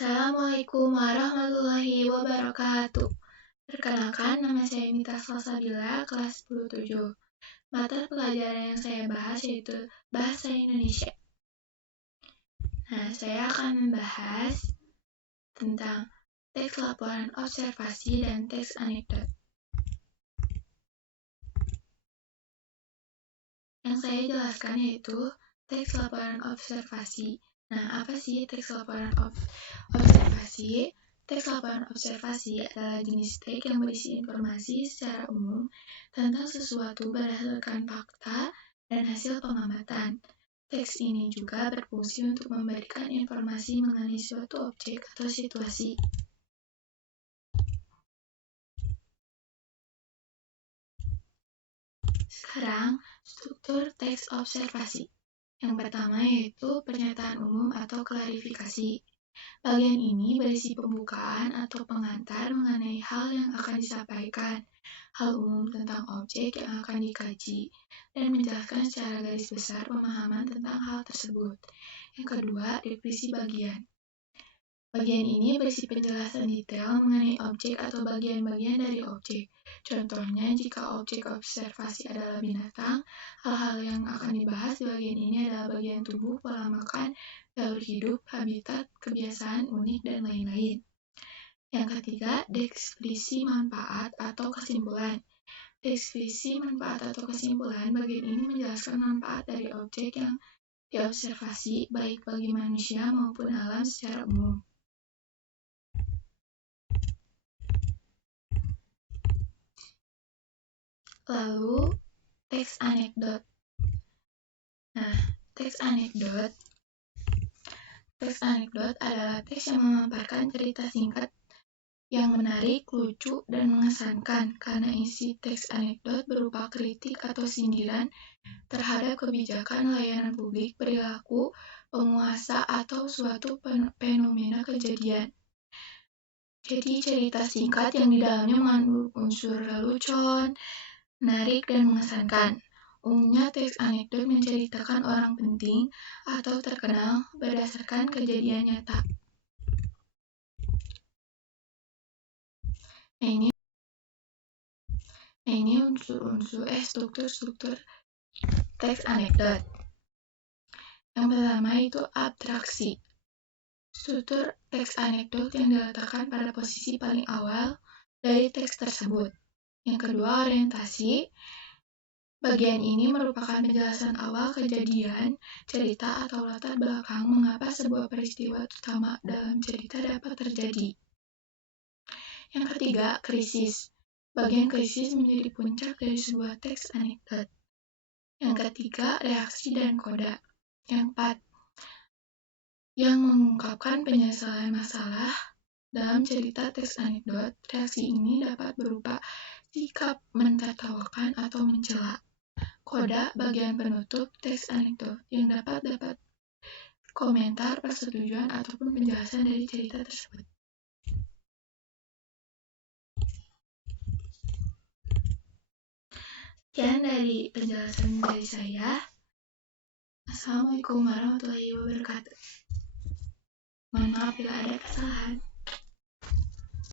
Assalamualaikum warahmatullahi wabarakatuh. Perkenalkan, nama saya Mita Salsabila, kelas 27. Mata pelajaran yang saya bahas yaitu Bahasa Indonesia. Saya akan membahas tentang teks laporan observasi dan teks anekdot. Yang saya jelaskan yaitu teks laporan observasi. Apa sih teks laporan observasi? Teks laporan observasi adalah jenis teks yang berisi informasi secara umum tentang sesuatu berdasarkan fakta dan hasil pengamatan. Teks ini juga berfungsi untuk memberikan informasi mengenai suatu objek atau situasi. Sekarang, struktur teks observasi. Yang pertama yaitu pernyataan umum atau klarifikasi. Bagian ini berisi pembukaan atau pengantar mengenai hal yang akan disampaikan, hal umum tentang objek yang akan dikaji, dan menjelaskan secara garis besar pemahaman tentang hal tersebut. Yang kedua, definisi bagian. Bagian ini berisi penjelasan detail mengenai objek atau bagian-bagian dari objek. Contohnya, jika objek observasi adalah binatang, hal-hal yang akan dibahas di bagian ini adalah bagian tubuh, pola makan, jalur hidup, habitat, kebiasaan unik, dan lain-lain. Yang ketiga, deskripsi manfaat atau kesimpulan. Deskripsi manfaat atau kesimpulan, bagian ini menjelaskan manfaat dari objek yang diobservasi, baik bagi manusia maupun alam secara umum. Lalu, teks anekdot. Teks anekdot adalah teks yang memaparkan cerita singkat yang menarik, lucu, dan mengesankan karena isi teks anekdot berupa kritik atau sindiran terhadap kebijakan layanan publik, perilaku, penguasa, atau suatu fenomena kejadian. Jadi cerita singkat yang di dalamnya mengandung unsur lelucon, menarik, dan mengesankan. Umumnya teks anekdot menceritakan orang penting atau terkenal berdasarkan kejadian nyata. Ini struktur teks anekdot. Yang pertama itu abstraksi. Struktur teks anekdot yang diletakkan pada posisi paling awal dari teks tersebut. Yang kedua, orientasi. Bagian ini merupakan penjelasan awal kejadian, cerita atau latar belakang mengapa sebuah peristiwa utama dalam cerita dapat terjadi. Yang ketiga, krisis. Bagian krisis menjadi puncak dari sebuah teks anekdot. Yang ketiga, reaksi dan koda. Yang keempat, yang mengungkapkan penyelesaian masalah dalam cerita teks anekdot. Reaksi ini dapat berupa sikap mentertawakan atau mencela. Koda bagian penutup teks anekdot yang dapat komentar, persetujuan, ataupun penjelasan dari cerita tersebut. Sekian dari penjelasan dari saya. Assalamualaikum warahmatullahi wabarakatuh. Mohon maaf bila ada kesalahan.